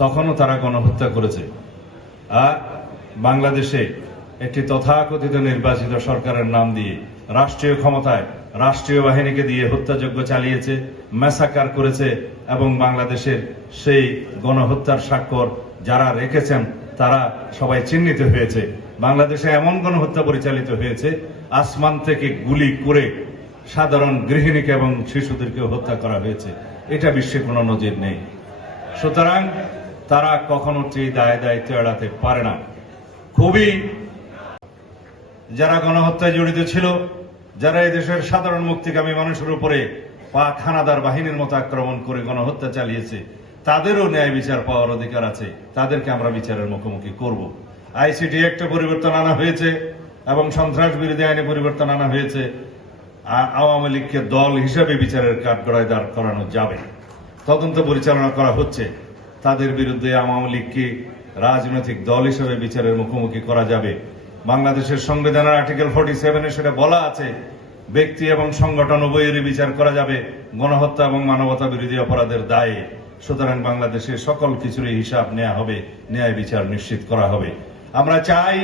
তখনও তারা গণহত্যা করেছে। আর বাংলাদেশে একটি তথাকথিত নির্বাচিত সরকারের নাম দিয়ে রাষ্ট্রীয় ক্ষমতায় রাষ্ট্রীয় বাহিনীকে দিয়ে হত্যাযজ্ঞ চালিয়েছে, ম্যাসাকার করেছে এবং বাংলাদেশের সেই গণহত্যার স্বাক্ষর যারা রেখেছেন তারা সবাই চিহ্নিত হয়েছে। বাংলাদেশে এমন গণহত্যা পরিচালিত হয়েছে, আসমান থেকে গুলি করে সাধারণ গৃহিণীকে এবং শিশুদেরকে হত্যা করা হয়েছে। এটা বিশ্বে কোনো নজির নেই। সুতরাং তারা কখনো সেই দায়িত্ব এড়াতে পারে না। খুবই যারা গণহত্যায় জড়িত ছিল, যারা এই দেশের সাধারণ মুক্তিকামী মানুষের উপরে পাক হানাদার বাহিনীর মতো আক্রমণ করে গণহত্যা চালিয়েছে, তাদেরও ন্যায় বিচার পাওয়ার অধিকার আছে। তাদেরকে আমরা বিচারের মুখোমুখি করব। আইসিটি একটা পরিবর্তন আনা হয়েছে এবং সন্ত্রাস বিরোধী আইনে পরিবর্তন আনা হয়েছে। আওয়ামী লীগকে দল হিসেবে বিচারের কাঠগড়ায় দাঁড় করানো যাবে। তদন্ত পরিচালনা করা হচ্ছে। তাদের বিরুদ্ধে আওয়ামী লীগকে রাজনৈতিক দল হিসেবে বিচারের মুখোমুখি করা যাবে। বাংলাদেশের সংবিধানের আর্টিকেল 47-এ সেটা বলা আছে, ব্যক্তি এবং সংগঠন উভয়েরই বিচার করা যাবে গণহত্যা এবং মানবতা বিরোধী অপরাধের দায়ে। সুতরাং বাংলাদেশের সকল কিছুরই হিসাব নেওয়া হবে, ন্যায় বিচার নিশ্চিত করা হবে। আমরা চাই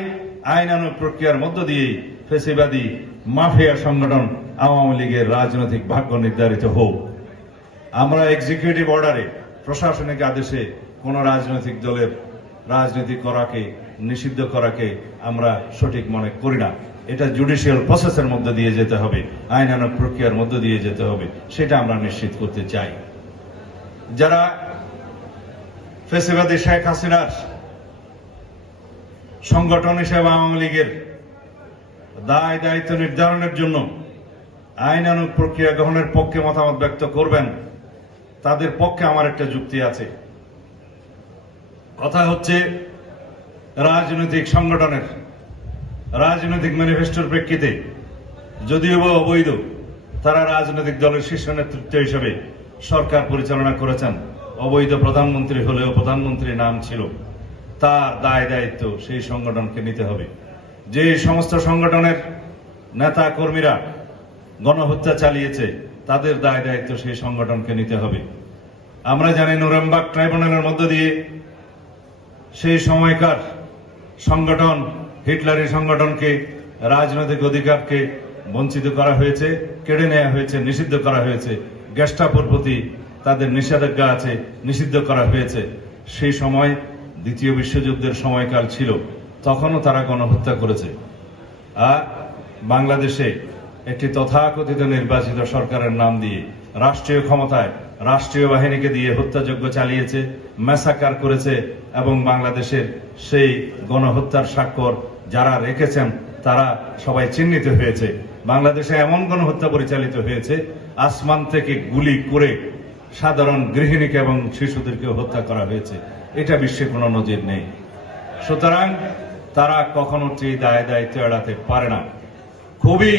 আইনানুগ প্রক্রিয়ার মধ্য দিয়েই ফ্যাসিবাদী মাফিয়া সংগঠন আওয়ামী লীগের রাজনৈতিক ভাগ্য নির্ধারিত হোক। আমরা এক্সিকিউটিভ অর্ডারে, প্রশাসনিক আদেশে কোন রাজনৈতিক দলের রাজনীতি করাকে, নিষিদ্ধ করাকে আমরা সঠিক মনে করি না। এটা জুডিশিয়াল প্রসেসের মধ্যে দিয়ে যেতে হবে, আইনানুগ প্রক্রিয়ার মধ্যে দিয়ে যেতে হবে। সেটা আমরা নিশ্চিত করতে চাই। যারা ফ্যাসিবাদী শেখ হাসিনার সংগঠন হিসেবে আওয়ামী লীগের দায়িত্ব নির্ধারণের জন্য আইনানুগ প্রক্রিয়া গ্রহণের পক্ষে মতামত ব্যক্ত করবেন, তাদের পক্ষে আমার একটা যুক্তি আছে। কথা হচ্ছে, রাজনৈতিক সংগঠনের রাজনৈতিক ম্যানিফেস্টোর প্রেক্ষিতে যদিও বা অবৈধ, তারা রাজনৈতিক দলের শীর্ষ নেতৃত্ব হিসেবে সরকার পরিচালনা করেছেন। অবৈধ প্রধানমন্ত্রী হলেও প্রধানমন্ত্রীর নাম ছিল, তার দায়িত্ব সেই সংগঠনকে নিতে হবে। যে সমস্ত সংগঠনের নেতা কর্মীরা গণহত্যা চালিয়েছে, তাদের দায়িত্ব সেই সংগঠনকে নিতে হবে। আমরা জানি নুরেমবার্গ ট্রাইব্যুনালের মধ্য দিয়ে সেই সময়কার সংগঠন, হিটলারি সংগঠনকে রাজনৈতিক অধিকারকে বঞ্চিত করা হয়েছে, কেড়ে নেওয়া হয়েছে, নিষিদ্ধ করা হয়েছে। গেস্টাপোর প্রতি তাদের নিষেধাজ্ঞা আছে, নিষিদ্ধ করা হয়েছে। সেই সময় দ্বিতীয় বিশ্বযুদ্ধের সময়কাল ছিল, তখনও তারা গণহত্যা করেছে। আর বাংলাদেশে একটি তথাকথিত নির্বাচিত সরকারের নাম দিয়ে রাষ্ট্রীয় ক্ষমতায় রাষ্ট্রীয় বাহিনীকে দিয়ে হত্যাযজ্ঞ চালিয়েছে, ম্যাসাকার করেছে এবং বাংলাদেশের সেই গণহত্যার স্বাক্ষর যারা রেখেছেন তারা সবাই চিহ্নিত হয়েছে। বাংলাদেশে এমন গণহত্যা পরিচালিত হয়েছে, আসমান থেকে গুলি করে সাধারণ গৃহিণীকে এবং শিশুদেরকে হত্যা করা হয়েছে। এটা বিশ্বে কোনো নজির নেই। সুতরাং তারা কখনো সেই দায়িত্ব এড়াতে পারে না। খুবই